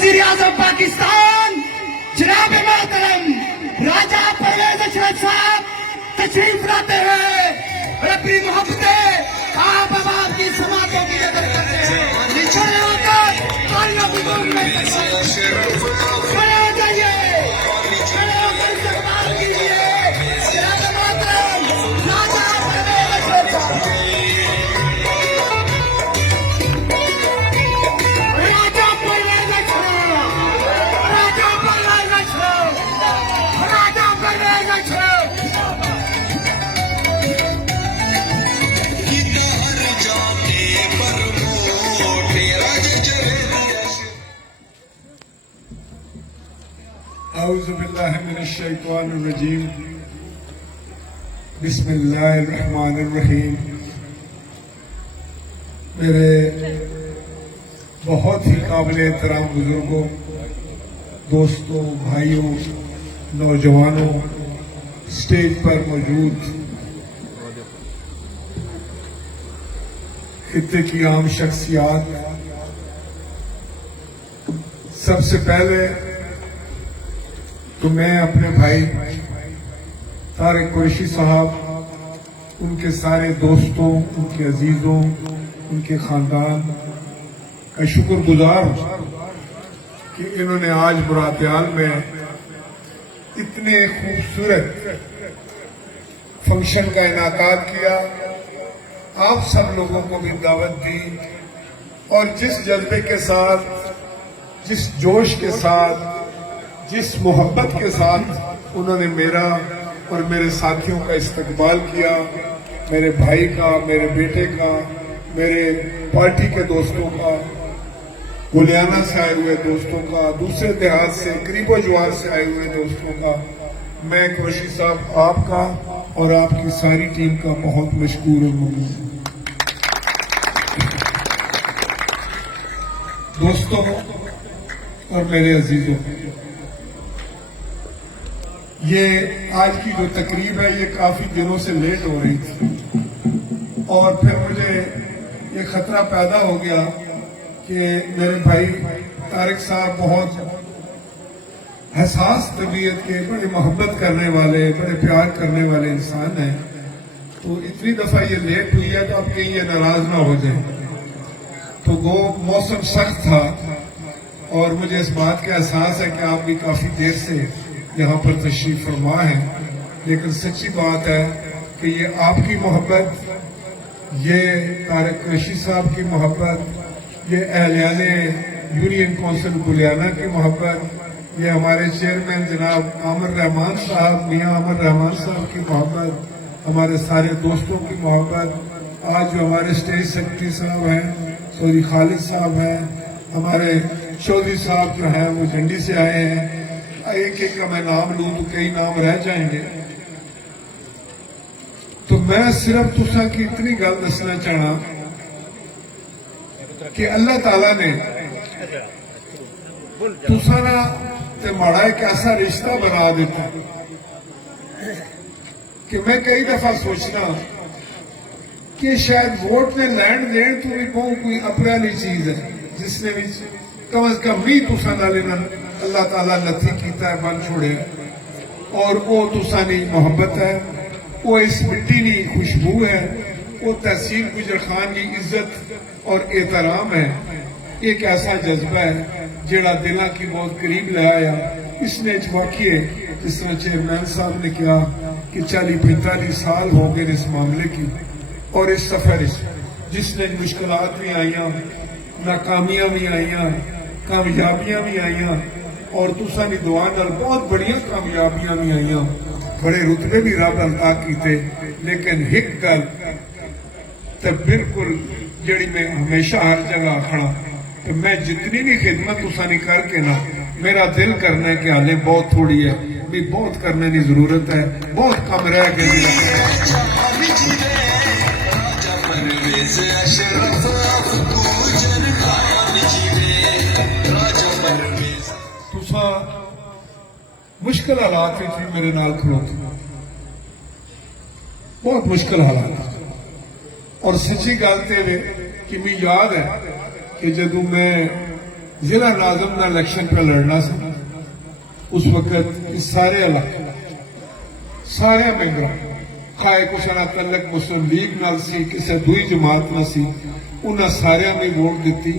वजीर आजम पाकिस्तान जनाब मोहतरम राजा परवेज अशरफ साहब तशरीफ लाते हैं और अपनी मोहब्बतें आप अहबाब की समातों की नजर करते हैं। निशाने होकर तालियों की गूंज में खड़े हो जाइए, खड़े होकर इस्तकबाल कीजिए जनाब मोहतरम राजा परवेज अशरफ साहब। अऊज़ु बिल्लाहि मिनश्शैतानिर्रजीम बिस्मिल्लाहिर्रहमानिर्रहीम। मेरे बहुत ही काबिल एहतराम बुजुर्गों, दोस्तों, भाइयों, नौजवानों, स्टेज पर मौजूद खित्ते की आम शख्सियात, सबसे पहले तो मैं अपने भाई तारिक कुरैशी साहब, उनके सारे दोस्तों, उनके अजीजों, उनके खानदान का शुक्रगुजार हूं कि इन्होंने आज बुरात्याल में इतने खूबसूरत फंक्शन का इनाकाद किया, आप सब लोगों को भी दावत दी और जिस जज्बे के साथ, जिस जोश के साथ, जिस मोहब्बत के साथ उन्होंने मेरा और मेरे साथियों का इस्तकबाल किया, मेरे भाई का, मेरे बेटे का, मेरे पार्टी के दोस्तों का, गुलियाना से आए हुए दोस्तों का, दूसरे देहात से, करीबो जवार से आए हुए दोस्तों का, मैं कुरैशी साहब आपका और आपकी सारी टीम का बहुत मशकूर हूं। दोस्तों और मेरे अजीजों, ये आज की जो तकरीब है ये काफी दिनों से लेट हो रही थी और फिर मुझे ये खतरा पैदा हो गया कि मेरे भाई तारिक साहब बहुत हसास तबीयत के, बड़े मोहब्बत करने वाले, बड़े प्यार करने वाले इंसान हैं, तो इतनी दफा ये लेट हुई है तो अब कहीं ये नाराज ना हो जाए। तो वो मौसम सख्त था और मुझे इस बात का एहसास है कि आप भी काफी देर से यहाँ पर तशरीफ फरमा है, लेकिन सच्ची बात है कि ये आपकी मोहब्बत, ये तारिक कुरैशी साहब की मोहब्बत, ये अहलियाने यूनियन काउंसिल गुलियाना की मोहब्बत, ये हमारे चेयरमैन जनाब आमिर रहमान साहब, मियाँ आमिर रहमान साहब की मोहब्बत, हमारे सारे दोस्तों की मोहब्बत, आज जो हमारे स्टेज सेक्रेटरी साहब हैं, चौधरी खालिद साहब हैं, हमारे चौधरी साहब जो हैं वो झंडी से आए हैं, एक एक का मैं नाम लूं तो कई नाम रह जाएंगे। तो मैं सिर्फ तुसा की इतनी गल दसना चाहना कि अल्लाह ताला ने तुसा ना ते माड़ा एक ऐसा रिश्ता बना देता कि मैं कई दफा सोचना कि शायद वोट ने लैंड देन तो भी कोई अपने वाली चीज है जिसने भी कम अज कम भी तुसा नाल अल्लाह ताला नथी कीता है, बन छोड़े, और वो तुसानी मोहब्बत है, वो इस मिट्टी की खुशबू है, वो तहसील गुजर खान की इज्जत और एहतराम है। एक ऐसा जज्बा है जेड़ा दिलों की बहुत करीब ले आया। इसने वाकई जिस तरह चेयरमैन साहब ने कहा कि 40-45 साल हो गए इस मामले की, और इस सफर जिसने मुश्किलात भी आईया, नाकामियां भी आईया, कामयाबियां भी आईया, और तुसा दी दुआ नाल बहुत बड़िया कामयाबियां भी आईया, बड़े रुतबे भी रब अता कीते। लेकिन एक गल तो बिल्कुल जड़ी मैं हमेशा हर जगह आखना कि मैं जितनी भी खिदमत तुसा दी करके ना, मेरा दिल करना है कि हाले बहुत थोड़ी है, भी बहुत करने की जरूरत है, बहुत कम रह गई। तुसा मुश्किल हालात मेरे नाल खलोते, बहुत मुश्किल हालात, और सच्ची गल तो कि मैं याद है कि जदों मैं ضلع ناظم کا الیکشن پہ لڑنا سی اس وقت اس سارے علاقے سارے ممبر خواہ کچھ نہ تعلق مسلم لیگ نال سی کسی دوئی جماعت نہ سی انہاں سارے میں ووٹ دیتی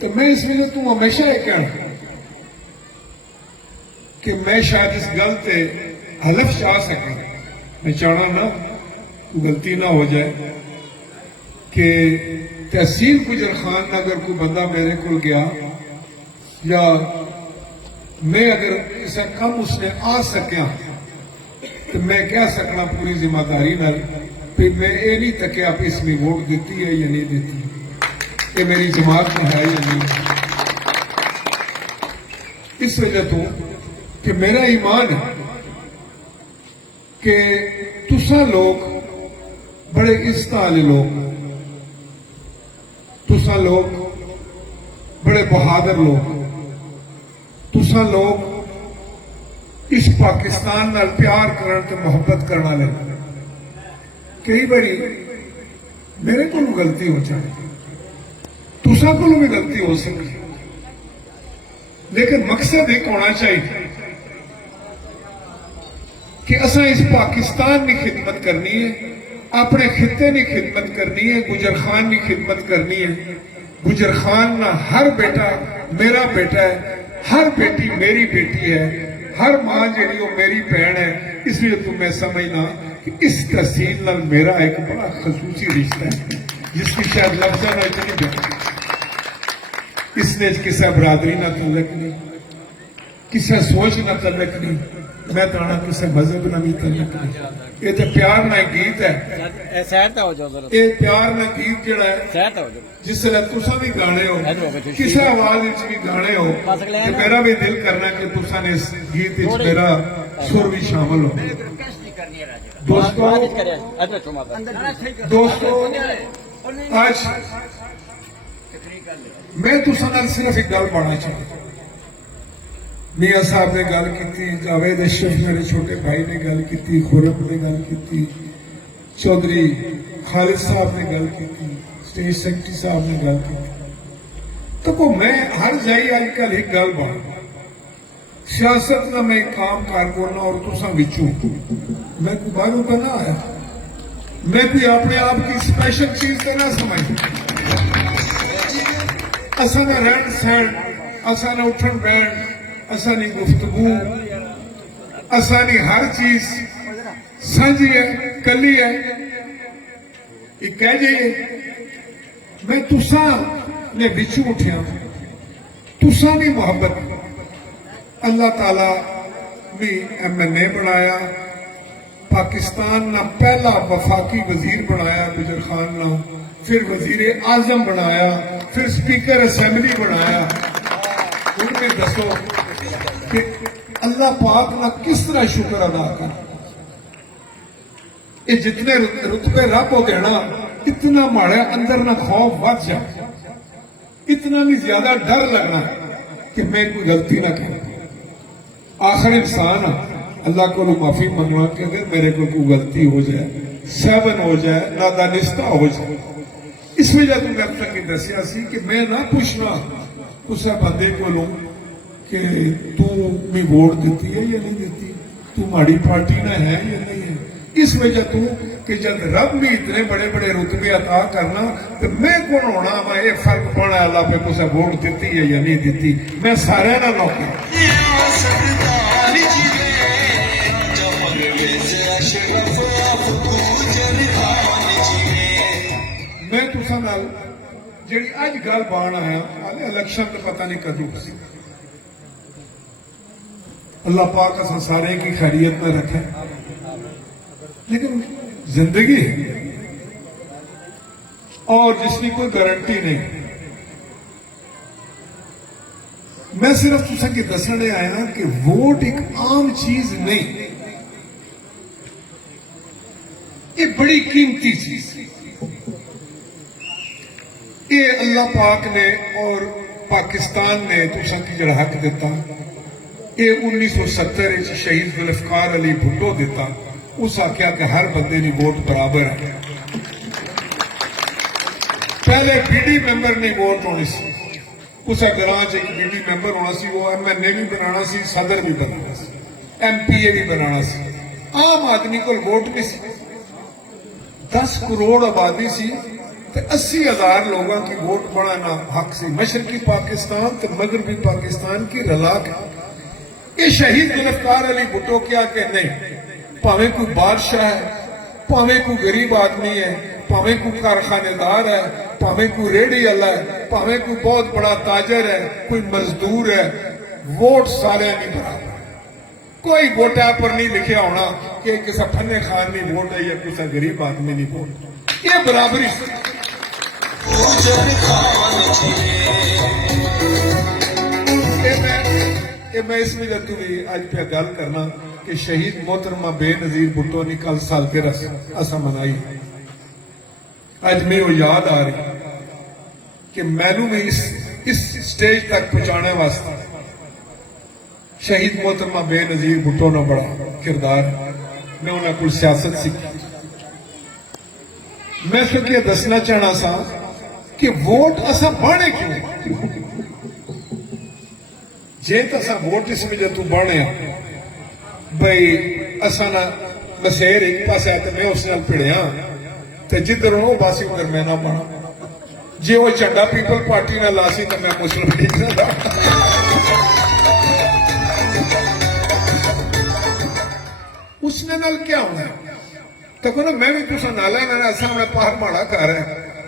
تو میں اس وجہ تو ہمیشہ یہ کہنا کہ میں شاید اس گل تے حلف چاہ سکا میں چاہنا نا کوئی غلطی نہ ہو جائے کہ تحصیل گجر خان اگر کوئی بندہ میرے کو گیا یا میں اگر کسی کم اس نے آ سکیا تو میں کہہ سکنا پوری ذمہ داری نال پھر میں یہ نہیں تکیا آپ اس میں ووٹ دیتی ہے یا نہیں دیتی یہ میری جماعت میں ہے یا نہیں اس وجہ تو کہ میرا ایمان ہے کہ تسا لوگ بڑے عزت والے لوگ تسا لوگ بڑے بہادر لوگ تسا لوگ اس پاکستان نال پیار کرن تے محبت کرنا لے کئی باری میرے کو غلطی ہو جائے تسا کو بھی غلطی ہو سکتی لیکن مقصد ایک ہونا چاہیے کہ اساں اس پاکستان کی خدمت کرنی ہے اپنے خطے کی خدمت کرنی ہے گجر خان کی خدمت کرنی ہے گجر خان نہ ہر بیٹا میرا بیٹا ہے ہر بیٹی میری بیٹی ہے ہر ماں جڑی وہ میری بہن ہے اس لیے تو میں سمجھنا کہ اس تحصیل نال میرا ایک بڑا خصوصی رشتہ ہے جس کی شاید لفظہ نہ اتنی جاتی اس نے کسی برادری نہ تعلق نہیں کسی سوچ نہ تعلق نہیں میں تانا کسی مذہب نہ بھی تعلق نہیں یہ تو پیار نہ گیت ہے یہ پیار نہ گیت جڑا ہے جس سے تسا بھی گانے ہو کسی آواز بھی گانے ہو کہ میرا بھی دل کرنا کہ تسا نے اس گیت میرا سر بھی شامل ہو دوستو آج میں تسا نال صرف ایک گل پانا چاہتا میاں صاحب نے گل کی جاوید اشرف میرے چھوٹے بھائی نے گل کی خورم نے گل کی چودھری خالد صاحب نے گل کی اسٹیٹ سیکرٹری صاحب نے گل کی تو میں ہر جائی آج کل ایک گل بات سیاست نہ میں کام کار کرنا اور تساں وچوں میں کوئی باہروں کا نہ آیا میں کوئی اپنے آپ کی اسپیشل چیز تو نہ سمجھ اساں نہ رہن سہن اساں نہ اٹھن بیٹھ اسانی گفتگو اسانی ہر چیز سانجھی ہے کلی ہے یہ کہہ جائیے میں تساں نے بچوں اٹھیا تساں نے محبت اللہ تعالی بھی MNA بنایا پاکستان نہ پہلا وفاقی وزیر بنایا گجر خان نہ پھر وزیر اعظم بنایا پھر سپیکر اسمبلی بنایا ان میں دسو کہ اللہ پاک نہ کس طرح شکر ادا کر یہ جتنے رتبے رب ہو گئے نا اتنا ماڑا اندر نہ خوف بچ جائے اتنا بھی زیادہ ڈر لگنا کہ میں کوئی غلطی نہ کروں آخر انسان اللہ کو معافی منگوا کہ اگر میرے کو کوئی غلطی ہو جائے سیون ہو جائے نادانستہ ہو جائے اس وجہ تو میں اب تک دسیا سی کہ میں نہ پوچھنا اسے بندے کو لوں کہ تو بھی ووٹ دیتی ہے یا نہیں دیتی تو ماڑی پارٹی نہ ہے یا نہیں ہے اس وجہ تو کہ جب رب بھی اتنے بڑے بڑے رتبے عطا کرنا تو میں کون ہونا میں یہ فرق پڑنا اللہ پہ کسے ووٹ دیتی ہے یا نہیں دیتی میں سارے نہ لوگ میں تساں نال جڑی اج گل بان آیا الیکشن تو پتہ نہیں کدوں سی اللہ پاک اساں سارے کی خیریت میں رکھے لیکن زندگی ہے اور جس کی کوئی گارنٹی نہیں میں صرف تساں کی دسنے آیا کہ ووٹ ایک عام چیز نہیں یہ بڑی قیمتی چیز یہ اللہ پاک نے اور پاکستان نے تساں کی جڑا حق دیتا یہ 1970 شہید ذوالفقار علی بھٹو دیتا اس آخیا کہ ہر بندے کی ووٹ برابر ہے پہلے PD ممبر نہیں ووٹ ہونی سی कुसा ग्रां च एक बीडी मैंबर होना सी, वो MNA भी बनाना सी, सदर भी बनाना सी, MPA भी बनाना सी। आम आदमी को वोट नहीं सी। 10 करोड़ आबादी सी ते 80,000 लोगों की वोट बनाना हक सी। मशरकी पाकिस्तान ते मगरबी पाकिस्तान की रला के ये शहीद जुल्फकार अली भुट्टो क्या कि नहीं, भावें कोई बादशाह है, भावें कोई गरीब आदमी है, भावें कोई कारखानेदार है, भावें कोई रेहड़ी वाला है, भावें कोई बहुत बड़ा ताजर है, कोई मजदूर है, वोट सारे नहीं बराबर। कोई वोटा पर नहीं लिखा होना कि किसी फन्ने खान नहीं वोट है या किसी गरीब आदमी नहीं वोट। ये बराबरी मैं इस वजह तू भी आज पे गल करना कि शहीद मोहतरमा बेनजीर भुट्टो ने कल सालगिरह असा मनाई। आज मेरे को याद आ रही कि मैनू भी इस स्टेज तक पहुंचाने वास्ते शहीद मोहतरमा बेनजीर भुट्टो ने बड़ा किरदार, मैं उन्होंने कोई सियासत सीखी। मैं सिर्फ ये दसना चाहना सा कि वोट असा बने क्यों, जे तो असा वोट इस वजह तू बने बई असा ना मसेर एक पास है तो मैं उस नाल भिड़िया ते जिधर वो बासी उधर मैं ना बना। जे वो झंडा पीपल पार्टी ना लासी तो मैं मुस्लिम लीग ना उसने नाल क्या होना तो को ना मैं भी तुसा नाला ना असा हमने पार माड़ा कर है।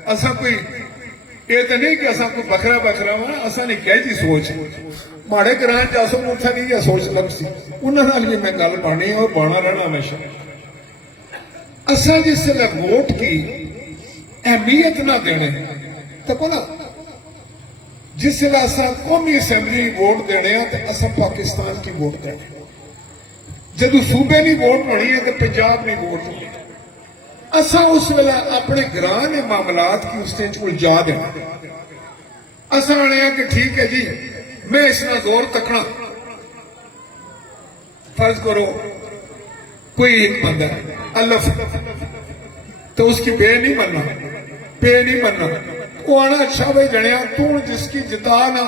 असा कोई ये तो नहीं कि असा कोई बखरा बखरा हुआ, असा नहीं कह जी सोच माड़े ग्रां जासो उत्थे नहीं यह सोच लग सी उन्होंने भी मैं गल पानी और बाना रहना हमेशा। असा जिसले वोट की अहमियत ना देने तो को ना जिसले असा कौमी असैंबली वोट देने तो असा पाकिस्तान की वोट देने, जदों सूबे की वोट बनी है तो पंजाब की वोट बनी। असा उस वेला अपने ग्रां के मामलात की उस को उलझा देना। असा आने कि ठीक है जी मैं इसना जोर तकना, फर्ज करो कोई एक बंदा अल्लाह तो उसकी बे नहीं बनना, पे नहीं बनना। वो आना अच्छा भाई जनिया तू जिसकी जिता ना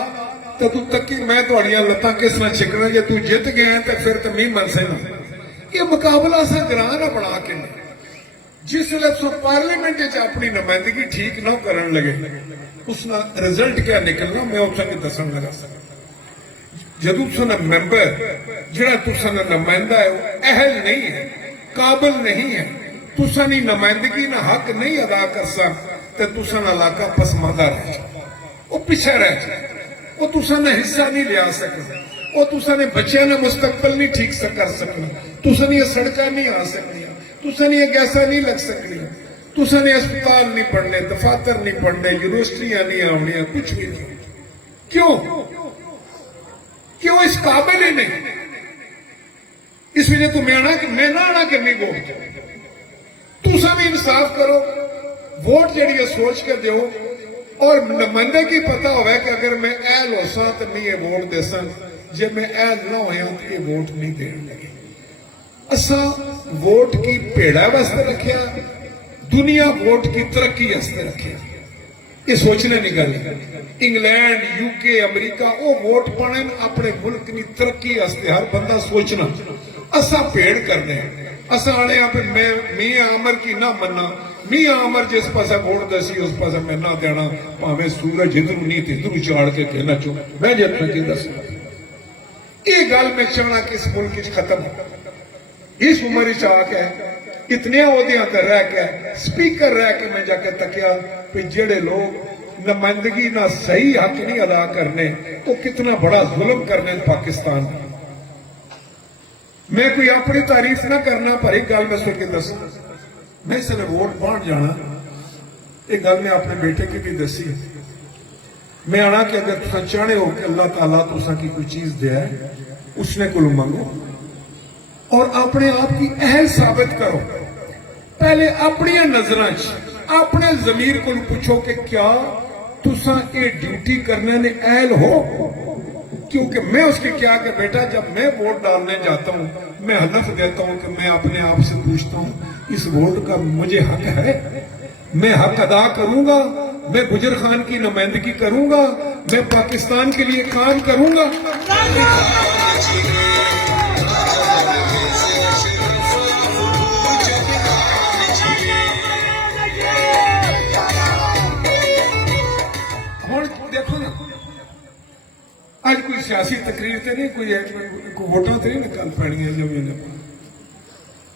तो तू तकी मैं थोड़िया लत्ता किस ना छिकना, जे तू जित गया तो फिर तो मी मन से ना। ये मुकाबला सा ग्रां ना बना के जिस पार्लीमेंट अपनी नुमाइंदगी ठीक ना करन लगे उसका रिजल्ट क्या निकलना मैं उसने दसन लगा सका। जदों तुसा मैंबर जिहड़ा तुसा नुमाइंदा है वो अहल नहीं है, काबिल नहीं है, तुसा नी नुमाइंदगी ना हक नहीं अदा कर सक तो तुसा इलाका पसमानदा रह जाए, वो पिछा रह जाए, वो तुसा ने हिस्सा नहीं लिया सकते, वो तुसा ने बच्चों ने मुस्तकबल नहीं ठीक से कर सकना, तुसा ने सड़क नहीं आ सकती, तुसा ने गैसा नहीं लग सकती, तुसा ने अस्पताल नहीं पढ़ने, दफातर नहीं पढ़ने, यूनिवर्सिटियां नहीं आवनिया, कुछ भी नहीं। क्यों क्यों इस काबिल ही नहीं। इस वजह तो मैं ना आना करनी वोट, तुसा भी इंसाफ करो, वोट जड़ी सोच के दो और नुमाइंदे की पता होवे कि अगर मैं ऐल हो सा तो नहीं ये वोट दे सन, जे मैं ऐल ना होया तो ये वोट नहीं देने लगे। असा वोट की भेड़ा वास्ते रखिया, दुनिया वोट की तरक्की वास्ते रखिया। ये सोचने नहीं गल। इंग्लैंड यूके अमरीका वो वोट पाने अपने मुल्क की तरक्की वास्ते हर बंदा सोचना। असा भेड़ करने असा आने मैं मियां आमर की ना मना, मियां आमर जिस पास वोट दसी उस पास मैं ना देना, भावे सूरज इधर नहीं इधर चाड़ के कहना चो मैं जब तक दस। ये गल मैं चाहना कि इस मुल्क खत्म हो। इस उम्र आके इतने ओहदे अंदर रह के स्पीकर रह के मैं जाके तकिया कि जेड़े लोग नुमाइंदगी ना सही हक नहीं अदा करने तो कितना बड़ा जुल्म करने पाकिस्तान। मैं कोई अपनी तारीफ ना करना पर एक गल मैं सुन के दस, मैं इसने वोट पाण जाना, एक गल मैं अपने बेटे की भी दसी। मैं आना कि अगर तुम चाहते हो कि अल्लाह ताला तुसा की कोई चीज दे उसने को मंगो और अपने आप की अहल साबित करो। पहले अपनी नजर अपने जमीर को पूछो कि क्या तुसा ये ड्यूटी करने ने अहल हो। क्योंकि मैं उसके क्या कि बेटा जब मैं वोट डालने जाता हूं मैं हलफ देता हूं कि मैं अपने आप से पूछता हूं इस वोट का मुझे हक है, मैं हक अदा करूंगा, मैं गुजर खान की नुमाइंदगी करूंगा, میں پاکستان کے لیے کام کروں گا. ہوں دیکھو نا اج کوئی سیاسی تقریر تے نہیں, کوئی ووٹاں تے نہیں نکل پانی ہے زمین پر,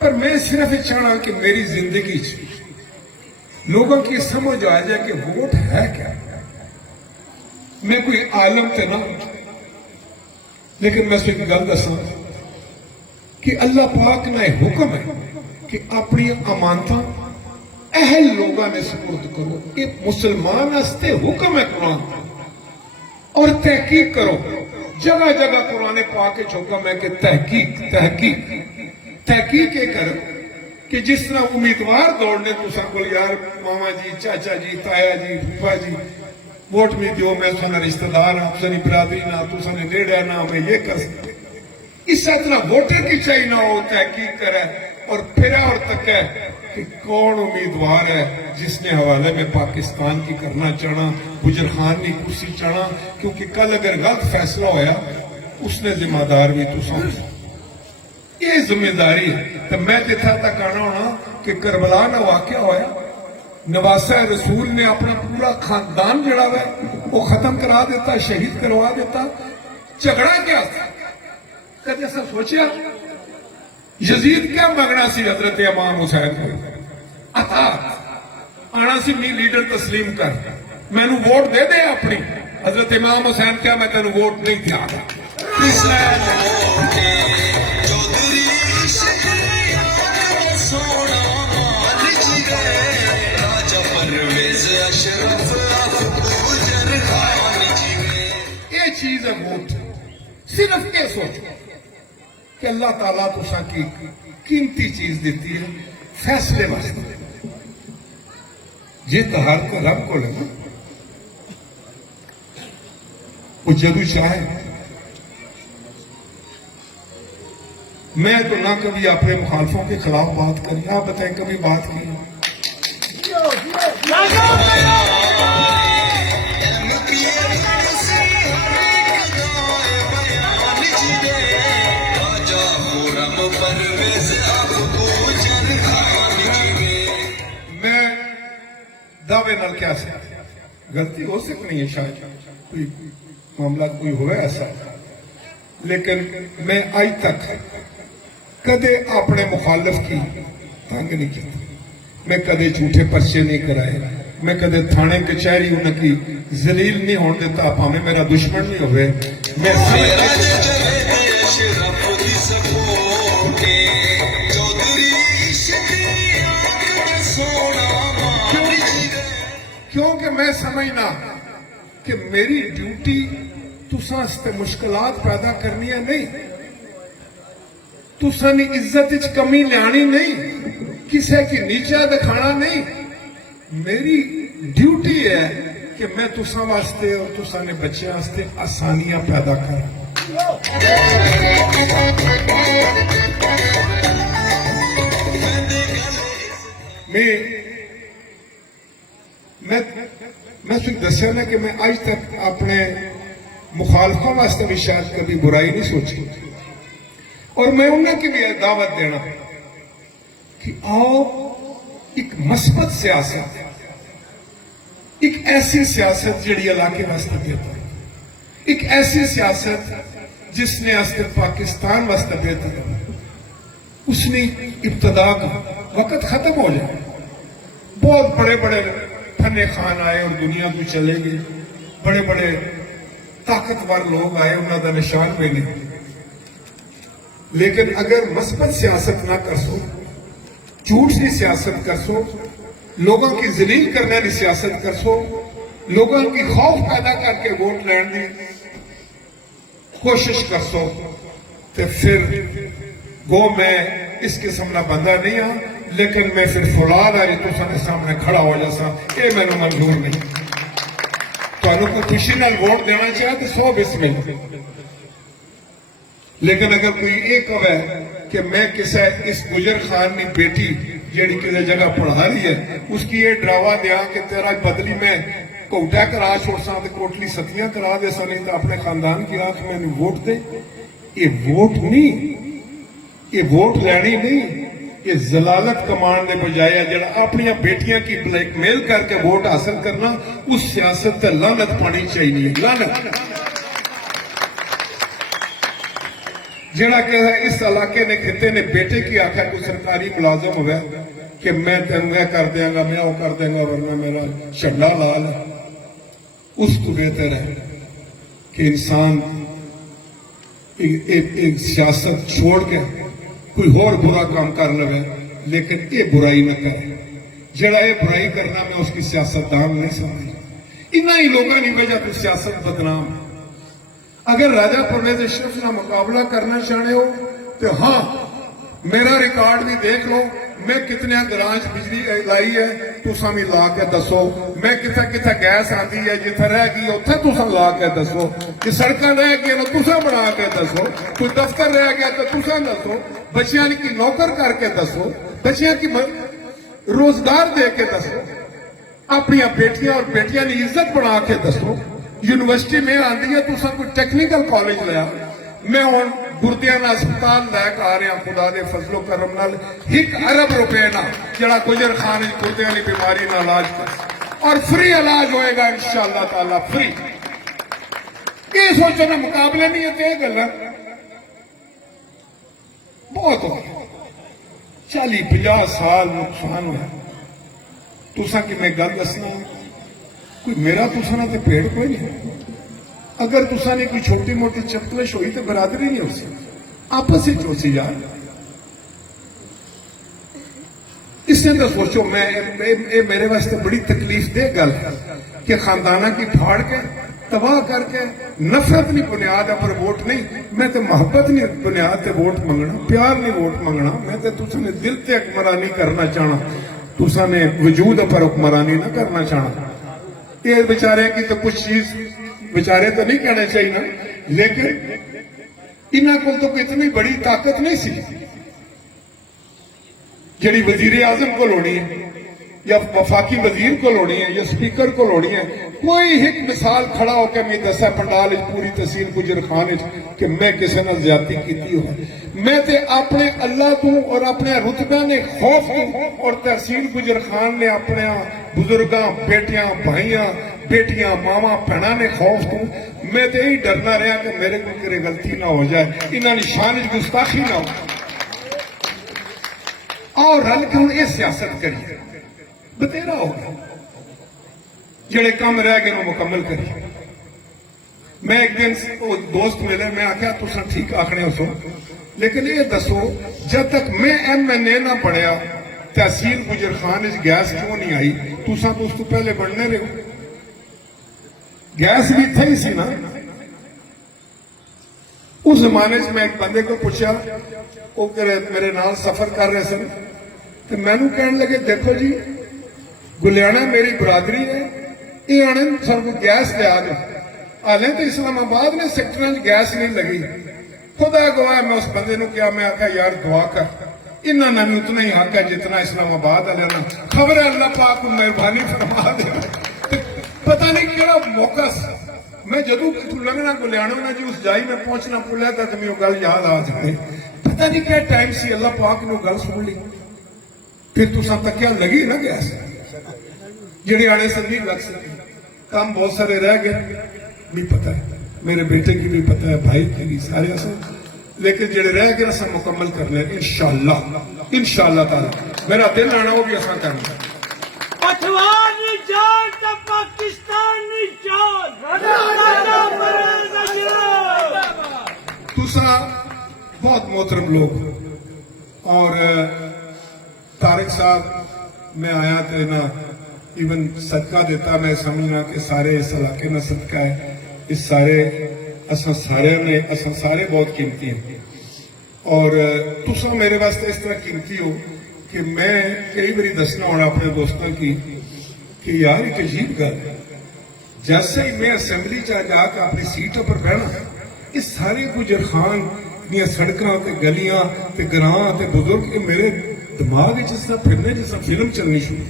پر میں صرف یہ چاہنا کہ میری زندگی لوگوں کی سمجھ آ جائے کہ ووٹ ہے کیا. میں کوئی عالم تے نہ, لیکن میں سے ایک گل دساں کہ اللہ پاک نے حکم ہے کہ اپنی امانتاں اہل لوگوں نے سپرد کرو. یہ مسلمان واسطے حکم ہے قرآن, اور تحقیق کرو. جگہ جگہ قرآن پاک حکم ہے کہ تحقیق یہ کرو کہ جس طرح امیدوار دوڑنے تو سب کو یار ماما جی, چاچا جی, تایا جی, پھوپھا جی ووٹ میں دیو, میں سنا رشتہ دار ہاں, سنی برادری نہ, تو سنے نیڑے نہ, میں یہ کر سکتا. اس طرح ووٹر کی چاہیے نہ ہو, تحقیق کرے اور پھرا اور تک ہے کہ کون امیدوار ہے جس نے حوالے میں پاکستان کی کرنا چاہنا, گجر خان نے کرسی چاہنا. کیونکہ کل اگر غلط فیصلہ ہویا اس نے ذمہ دار بھی تو سمجھ, یہ ذمہ داری ہے. تو میں جتھا تک آنا ہونا کہ کربلا نہ واقعہ ہویا, نواسہ رسول نے اپنا پورا خاندان جڑا ہے وہ ختم کرا دیتا, شہید کروا دیتا. جھگڑا کیا تھا, کدی ایسا سوچیا؟ یزید کیا منگنا سی حضرت امام حسین کو؟ اطاعت آنا سی, می لیڈر تسلیم کر, میں نو ووٹ دے دے اپنی. حضرت امام حسین کیا میں تینوں ووٹ نہیں دیا گا. یہ چیز ہے ووٹ. صرف یہ سوچو کہ اللہ تعالیٰ تساں کی قیمتی چیز دیتی ہے فیصلے واسطے. یہ تہار کو رب کو لگا, وہ جدو چاہے. میں تو نہ کبھی اپنے مخالفوں کے خلاف بات کری, آپ بتائیں کبھی بات کی؟ میں دعوے نال کیا سے غلطی ہو سکنی ہے, شاید کوئی معاملہ کوئی ہوا ایسا, لیکن میں آج تک کدے اپنے مخالف کی تنگ نہیں کی. میں کدے جھوٹے پرچے نہیں کرائے, میں کدے تھانے کچہری انہوں کی ذلیل نہیں ہون دیتا, پاویں میرا دشمن نہیں ہوئے. میں کیونکہ میں سمجھنا کہ میری ڈیوٹی تساں استے مشکلات پیدا کرنی ہے نہیں, تساں نے عزت اچ کمی لیانی نہیں, کسے کی نیچا دکھانا نہیں. میری ڈیوٹی ہے کہ میں تساں واسطے اور تساں نے بچے واسطے آسانیاں پیدا کروں. میں تک دسیا نا کہ میں آج تک اپنے مخالفوں واسطے بھی شاید کبھی برائی نہیں سوچی, اور میں انہیں کی بھی دعوت دینا کہ آؤ ایک مثبت سیاست, ایک ایسی سیاست جڑی علاقے واسطے دیتا, ایک ایسی سیاست جس نے آج تک پاکستان واسطے بہتر ہے, اس نے ابتدا کا وقت ختم ہو جائے. بہت بڑے بڑے فن خان آئے اور دنیا کو چلے گئے, بڑے بڑے طاقتور لوگ آئے, انہوں کا نشان بھی نہیں. لیکن اگر مثبت سیاست نہ کر سو, جھوٹ سی سیاست کر سو, لوگوں کی ذلیل کرنے کی سیاست کر سو, لوگوں کی خوف پیدا کر کے ووٹ لین دی کوشش کر سو, تو پھر گو میں اس قسم کا بندہ نہیں ہوں, لیکن میں پھر فولاد آئی تو سارے سامنے کھڑا ہو جاسا, یہ میں نے منظور نہیں. تو انہوں کو خوشی نال ووٹ دینا چاہے تو 100 بسم اللہ. لیکن اگر کوئی یہ کہے کہ میں کسے اس گجر خان نے بیٹی جیڑی کسی جگہ پڑھا رہی ہے اس کی یہ ڈراوا دیا کہ تیرا بدلی میں कोटा करा छोड़सा ते कोटली सतियां करा दे सा, नहीं तो अपने खानदान की आंख में वोट दे। ये वोट नहीं, ये वोट लैनी नहीं, ये जलालत कमान के बजाय जरा अपन बेटियां की ब्लैकमेल करके वोट हासिल करना, उस सियासत से लानत पानी चाहिए। लानत जरा कि इस इलाके ने खिते ने बेटे की आखा कोई सरकारी मुलाजिम हुआ कि मैं तेन कर देंगा, मैं वो कर देंगा, वरना मेरा झंडा लाल है। उस तो बेहतर है कि इंसान एक सियासत छोड़ के कोई और बुरा काम कर लवे, लेकिन ये बुराई न करे। जरा ये बुराई करना मैं उसकी सियासतदान नहीं समझ। इन्ना ही लोगों की वजह तो सियासत बदनाम है। अगर राजा परवेज अशरफ का मुकाबला करना चाहते हो तो हाँ, मेरा रिकॉर्ड भी देख लो, मैं कितने घरां बिजली लाई है, तुसा भी ला के दसो। मैं किथे किथे गैस आती है, जिथे रह गई उथे तुसा ला के दसो। कि सड़क रह गई तुसा बना के दसो, कोई दफ्तर रह गया तो तुसा दसो, बच्चियां की नौकर करके दसो, बच्चियां की रोजगार दे के दसो, अपनी बेटियां और बेटियां की इज्जत बना के दसो। यूनिवर्सिटी में आती है तुसा कोई टेक्निकल कॉलेज लिया, मैं हुण गुरदियां दा अस्पताल लैके आ रहा, खुदा दे फजलो करम नाल 1 अरब रुपए ना जड़ा गुजर खान गुरदियां की बीमारी का इलाज कर, और फ्री इलाज होएगा इंशाअल्लाह ताला, फ्री। ये सोचो ना मुकाबले नहीं है, गल बहुत हो 40-50 साल नुकसान हुआ। तुसा कि मैं गल दसना, कोई मेरा तुसा ना तो पेड़ कोई नहीं। अगर तुसा ने कोई छोटी मोटी चपकलिश हुई तो बरादरी नहीं हो सकती, आपस में हो सी यार। इसने तो सोचो, मैं मेरे वास्ते बड़ी तकलीफ दे गल है कि खानदाना की फाड़ के तबाह करके नफरत नहीं बुनियाद पर वोट नहीं, मैं तो मोहब्बत नहीं बुनियाद से वोट मंगना, प्यार नहीं वोट मंगना। मैं तो तुसा ने दिल से हुक्मरानी करना चाहना, तुसा ने वजूद पर हुक्मरानी ना करना चाहना। ये बेचारे की तो कुछ चीज बेचारे तो नहीं कहना चाहिए ना, लेकिन इन्हों को तो इतनी बड़ी ताकत नहीं सी जी वजीर आजम को होनी है, या वफाकी वजीर को होनी है, या स्पीकर को होनी है। कोई एक मिसाल खड़ा होकर मैं दसा पंडाल पूरी तहसील गुजर खान कि मैं किसी ने ज्यादती की हो। मैं तो अपने अल्लाह तू और अपने रुतबा ने खौफ तू, और तहसील गुजर खान ने अपने बुजुर्गों, बेटियां, भाइयां, बेटियां, मावा, भैणा ने खौफ तू। मैं तो यही डरना रहा कि मेरे को कोई गलती ना हो जाए, इन्होंने शान गुस्ताखी ना हो। और रल के हूं ये सियासत करिए, बतेरा हो गया, जेड़े काम रह गए मुकम्मल करिए। मैं एक दिन दोस्त मिले, मैं आख्या तुसा ठीक आखने हो सो, लेकिन ये दसो जब तक मैं MNA ना पढ़िया तहसील गुजर खान गैस क्यों नहीं आई? तुसा तो उस तो पहले बनने रहे, गैस भी थे ही सी ना। उस जमाने में एक बंदे को पूछा, वो मेरे नाल सफर कर रहे सन, तो मैनू कहने लगे देखो जी गुलियाना मेरी बरादरी है, ये आने सब गैस लिया दे, हाले तो इस्लामाबाद ने सेक्टर गैस नहीं लगी। खुदा गवाह मैं उस बंदे ने क्या, मैं आखा यार दुआ कर, इन्होंने भी उतना ही हक है जितना इस्लामाबाद वाले ना, खबर है अल्लाह पाक को मेहरबानी फरमा दे। पता नहीं केड़ा मौका, मैं जदू लंघना गुलियाना ना जी उस जाई में पहुंचना पुलिया तक मैं गल याद आ जाए, पता नहीं क्या टाइम सी अल्लाह पाक ने गल सुन ली। फिर तुसा तकिया लगी ना गैस, जेड़े आने से नहीं लग सके, काम बहुत सारे रह गए, नहीं पता है, मेरे बेटे की भी पता है, भाई की भी, सारे से, लेकिन जेड़े रह गए सब मुकम्मल कर ले इंशाअल्लाह। इंशाअल्लाह ताला मेरा दिल आना वो भी असा करना। पठवानी जान तो पाकिस्तानी जान, दूसरा बहुत मोहतरम लोग, और तारिक साहब मैं आया तो ना इवन सदका देता, मैं समझना कि सारे इस इलाके में सदका है, इस सारे असा सारे बहुत कीमती हैं, और तुसा मेरे वास्ते इस तरह कीमती हो कि मैं कई बार दसना होना अपने दोस्तों की कि यार एक अजीब गल, जैसे ही मैं असेंबली जाकर अपनी सीट पर बहना, इस सारे गुजर खान दी सड़कों ते गलियां ते ग्रां ते बुजुर्ग मेरे दिमाग जिस तरह फिरने, जिस तरह फिल्म चलनी शुरू।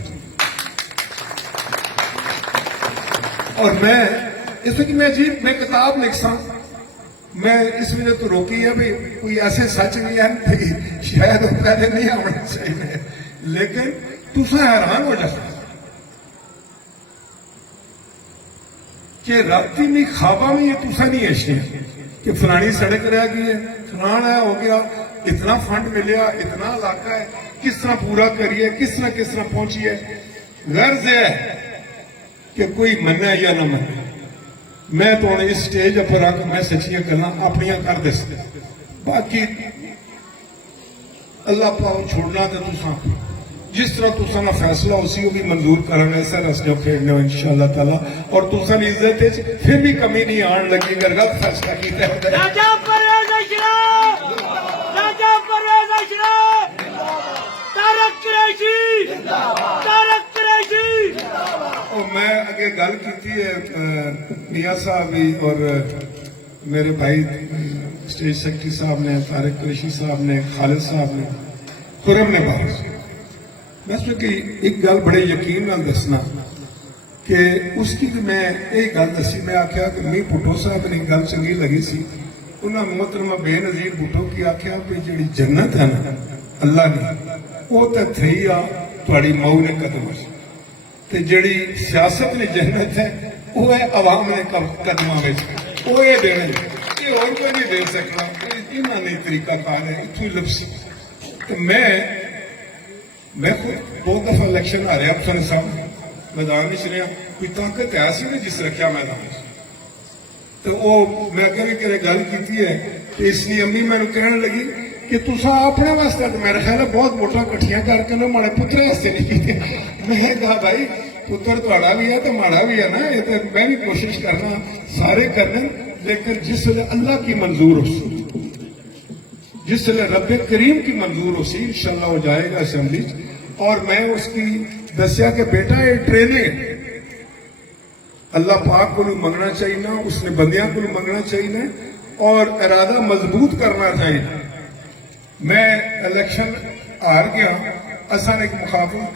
اور میں اس وقت میں کتاب لکھسا میں اس وجہ تو روکی ہے بھی کوئی ایسے سچ نہیں ہے شاید وہ پہلے نہیں آنا چاہیے لیکن تسا حیران ہو جاتا کہ راتی میں خوابہ میں یہ تسا نہیں ایشی کہ فلانی سڑک رہ گئی ہے فلانا ہو گیا اتنا فنڈ ملیا اتنا علاقہ ہے کس طرح پورا کریے کس طرح پہنچیے غرض ہے کہ کوئی مننا یا نہ مننا میں تو اس سٹیج پر آ کے میں سچیاں گلاں اپنیاں کر دے سکتا باقی اللہ پاؤ چھوڑنا تو تساں جس طرح تساں نہ فیصلہ اسی کو بھی منظور کرنا ایسا رستے پھیرنے ہو انشاءاللہ تعالی اور تساں کی عزت ہے پھر بھی کمی نہیں آن لگی اگر غلط فیصلہ کیتا ہے راجہ پرویز اشرف راجہ پرویز اشرف تارک قریشی تارک قریشی اور میں اگے گل کیتی ہے میاں صاحب بھی اور میرے بھائی اسٹیج سیکرٹری صاحب نے طارق قریشی صاحب نے خالد صاحب نے خرم نے بات میں اس میں کہ ایک گل بڑے یقین نال دسنا کہ اس کی میں ایک گل دسی میں آخیا کہ می بھٹو صاحب نے گل چنگی لگی سی انہوں نے محترمہ بے نظیر بھٹو کی آخیا کہ جیڑی جنت ہے نا اللہ نے وہ تو تھی آ تھوڑی مئو نے قدم تے جیڑی سیاست نے جنت ہے وہ ہے عوام نے قدموں میں وہ یہ دینے یہ اور کوئی نہیں دے سکتا انہوں نے طریقہ کار ہے اتنی لبسی تو میں خود بہت دفعہ الیکشن آ رہا افسر صاحب میدان میں رہا کوئی طاقت ایسی نہیں جس رکھا میدان تو وہ میں اگر کرے گل کی ہے کہ اس لیے امی میں کہنے لگی کہ تسا اپنے واسطے تو میرا خیال ہے بہت ووٹاں کٹھیاں کر کے نا ماڑے پتر واسطے نہیں کیتے میں کہا بھائی پتر تھوڑا بھی ہے تو ماڑا بھی ہے نا یہ تو میں بھی کوشش کرنا سارے کرنے لیکن جس ویلے اللہ کی منظور ہو جس ویلے رب کریم کی منظور ہو سی انشاءاللہ ہو جائے گا اسمبلی اور میں اس کی دسیا کہ بیٹا یہ ٹریننگ اللہ پاک کو منگنا چاہیے اس نے بندیاں کو منگنا چاہیے اور ارادہ مضبوط کرنا چاہیے میں الیکشن ہار گیا اصل ایک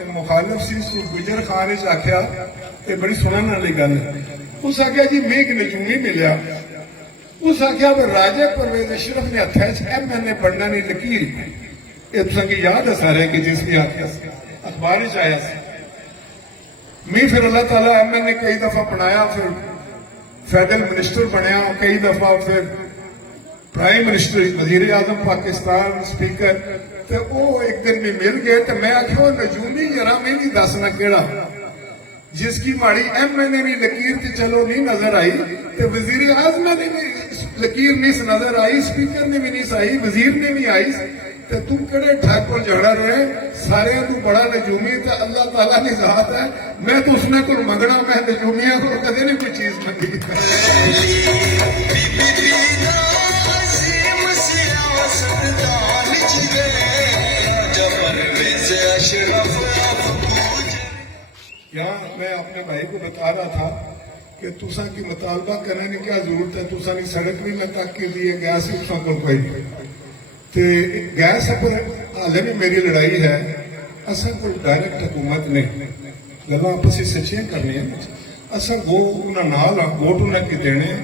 مخالف سی سو گجر خان آخیا یہ بڑی سنن والی گل ہے اس آخیا جی میں ایک نجومی ملیا اس آخیا راجہ پرویز اشرف نے ہاتھ ایم این اے پڑھنا نہیں لکیر یہ تصا کی یاد ہے سارے کہ جس نے آخیا اخبار آیا میں پھر اللہ تعالیٰ ایم این اے کئی دفعہ پڑھایا پھر فیڈرل منسٹر بنیا کئی دفعہ پھر پرائم منسٹر وزیر اعظم پاکستان سپیکر تو وہ ایک دن بھی مل گئے تو میں آخیا نجومی ذرا میں نہیں دسنا کیڑا جس کی ماڑی ایم این اے بھی لکیر تے چلو نہیں نظر آئی تو وزیر اعظم نے بھی لکیر نہیں نظر آئی سپیکر نے بھی نہیں آئی وزیر نے بھی آئی تو تم کڑے ٹھاکر جھگڑا رہے سارے تو بڑا نجومی تو اللہ تعالیٰ کی ذات ہے میں تو اس نے کو منگنا میں نجومیاں کو کدے نہیں کوئی چیز منگی یہاں میں اپنے بھائی کو بتا رہا تھا کہ تسا کی مطالبہ کرنے کی کیا ضرورت ہے تسا کی سڑک بھی میں تک کے لیے گیس تسا کو کوئی تے گیس پر حالے بھی میری لڑائی ہے اصل کوئی ڈائریکٹ حکومت نہیں گلا آپس ہی سچیاں کرنی ہے اصل وہ انہوں نال ووٹ انہیں کی دینے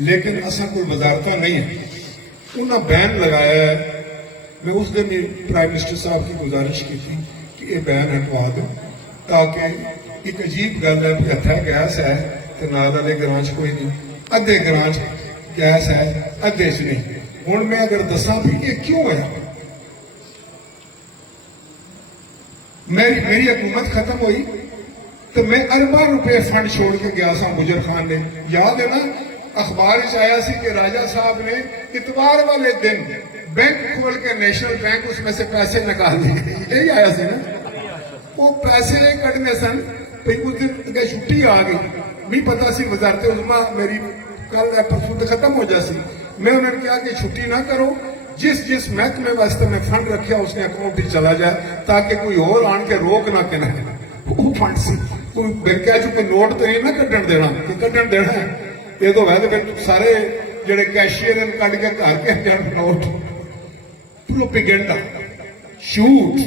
لیکن اصل کوئی وزارتوں نہیں ہے انہوں بین لگایا ہے میں اس دن بھی پرائم منسٹر صاحب کی گزارش کی تھی کہ یہ بین ہٹوا دو تاکہ ایک عجیب گل ہے کہ ہتھا گیس ہے تو نال والے گراں چ کوئی نہیں ادھے گراں چ گیس ہے ادھے چ نہیں ہوں میں اگر دساں بھی یہ کیوں ہے میری حکومت ختم ہوئی تو میں ارباں روپے فنڈ چھوڑ کے گیا سا گجر خان نے یاد ہے نا اخبار آیا سی کہ راجہ صاحب نے اتوار والے دن بینک کھول کے نیشنل بینک اس میں سے پیسے نکال دیے یہی آیا سی نا وہ پیسے کٹنے سن اس دن چھٹی آ گئی نہیں پتا سی وزارت عظما میری کل پرسوں ختم ہو جاسی میں انہوں نے کہا کہ چھٹی نہ کرو جس محکمے واسطے میں فنڈ رکھیا اس نے اکاؤنٹ ہی چلا جائے تاکہ کوئی اور آن کے روک نہ کے نہ وہ فنڈ سی کوئی بینکا چکے نوٹ تو نہیں نہ کٹن دینا کہ کٹن دینا ہے یہ تو ہے سارے جڑے کیشیئر کٹ کے گھر کے جان نوٹ پروپیگنڈا شوٹ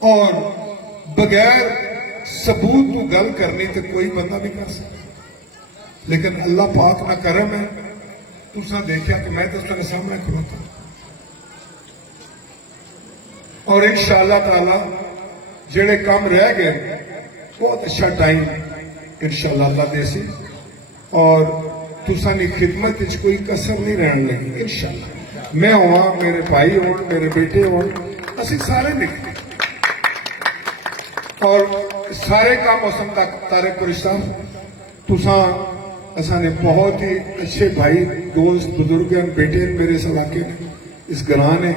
اور بغیر सबूत तो गल करनी तो कोई बंदा भी कर सकता, लेकिन अल्लाह पाक ना करम है, तुसा देखा कि मैं तो तेरे सामने खलोता और इंशाअल्लाह ताला जेड़े काम रह गए बहुत अच्छा टाइम इंशाअल्लाह अल्लाह दे सी और तुसा नी खिदमत विच कोई कसर नहीं रहन लगी इंशाअल्लाह। मैं हुआ, मेरे भाई हो, मेरे बेटे हो, असी सारे निकले और सारे काम मौसम तक तारे कुरिस्तान तुसा असा ने बहुत ही अच्छे भाई दोस्त बुजुर्ग हैं, बेटे हैं मेरे इस इलाके ने, इस गरां ने,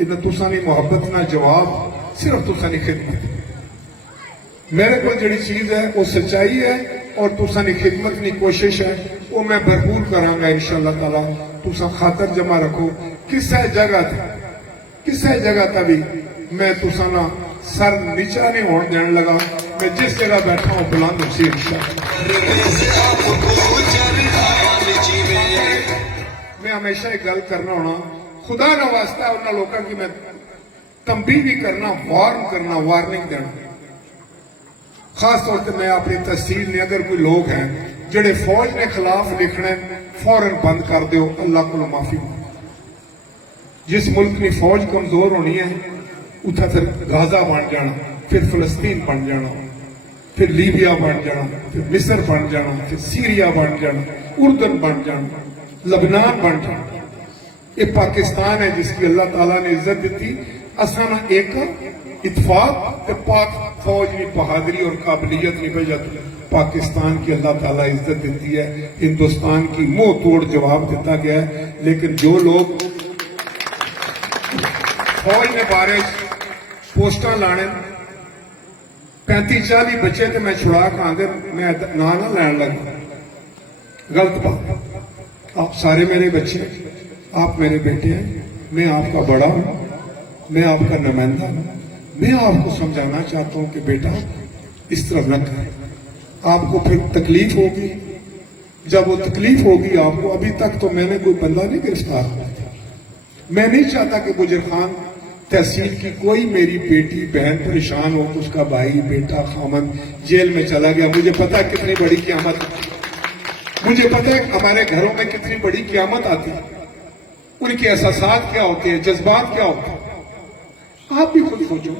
इन्हें तुसा नी मोहब्बत ना जवाब सिर्फ तुसा नी खिदमत। मेरे को जड़ी चीज है वो सच्चाई है और तुसा नी खिदमत नी कोशिश है वो मैं भरपूर करांगा इंशाअल्लाह ताला। तुसा खातर जमा रखो किसी जगह तभी मैं तुसा ना सर नीचा नहीं होने देने लगा, मैं जिस जगह बैठा हूं बुलंद उसी मैं हमेशा एक गल करना होना, खुदा ना वास्ता उन्होंने लोगों की मैं तंबी भी करना, वार्निंग देना। खास तौर पर मैं अपनी तहसील ने अगर कोई लोग हैं जेड़े फौज ने खिलाफ लिखना फौरन बंद कर दो, अल्लाह को माफी। जिस मुल्क की फौज कमजोर होनी है उतना फिर गाजा बन जाना, फिर फिलिस्तीन बन जाना, फिर लीबिया बन जाना, फिर मिस्र बन जाना, फिर सीरिया बन जाना, उर्दन बन जाना, लबनान बन जाना। ये पाकिस्तान है जिसकी अल्लाह ताला ने इज्जत दी। असा ना एक इतफाक पाक फौज की बहादुरी और काबिलियत की वजह पाकिस्तान की अल्लाह ताला इज्जत देती है, हिंदुस्तान की मुंह तोड़ जवाब दिता गया है। लेकिन जो लोग फौज ने बारे पोस्टर लाने 35-40 बच्चे तो मैं छुड़ा के आगे मैं ना लैन लगा, गलत बात। आप सारे मेरे बच्चे, आप मेरे बेटे हैं, मैं आपका बड़ा हूं, मैं आपका नुमाइंदा हूं। मैं आपको समझाना चाहता हूं कि बेटा इस तरह न करें, आपको फिर तकलीफ होगी। जब वो तकलीफ होगी आपको, अभी तक तो मैंने कोई बंदा नहीं गिरफ्तार किया। मैं नहीं चाहता कि गुजर खान तहसील की कोई मेरी बेटी बहन परेशान हो, उसका भाई बेटा खामन जेल में चला गया। मुझे पता है कितनी बड़ी क़यामत, मुझे पता है हमारे घरों में कितनी बड़ी क़यामत आती है, उनके एहसासात क्या होते हैं, जज्बात क्या होते हैं। आप भी खुद सोचो,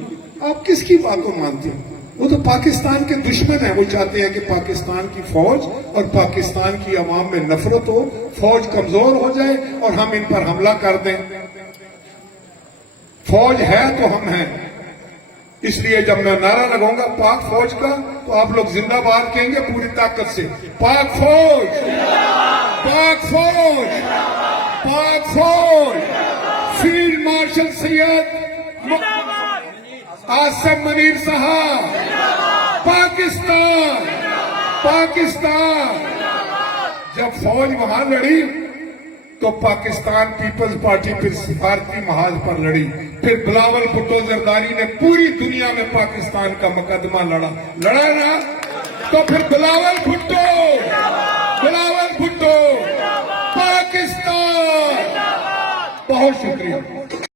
आप किसकी बात को मानते हैं? वो तो पाकिस्तान के दुश्मन है। वो चाहते हैं कि पाकिस्तान की फौज और पाकिस्तान की आवाम में नफरत हो, फौज कमजोर हो जाए और हम इन पर हमला कर दें। फौज है तो हम हैं, इसलिए जब मैं नारा लगाऊंगा पाक फौज का तो आप लोग जिंदाबाद कहेंगे पूरी ताकत से, पाक फौज, पाक फौज, पाक फौज। फील्ड मार्शल सैयद आसिम मुनीर साहब, पाकिस्तान, पाकिस्तान। जब फौज वहां लड़ी तो पाकिस्तान पीपल्स पार्टी फिर सिफारती महाज पर लड़ी, फिर बिलावल भुट्टो जरदारी ने पूरी दुनिया में पाकिस्तान का मुकदमा लड़ा ना, तो फिर बिलावल भुट्टो, पाकिस्तान। बहुत शुक्रिया।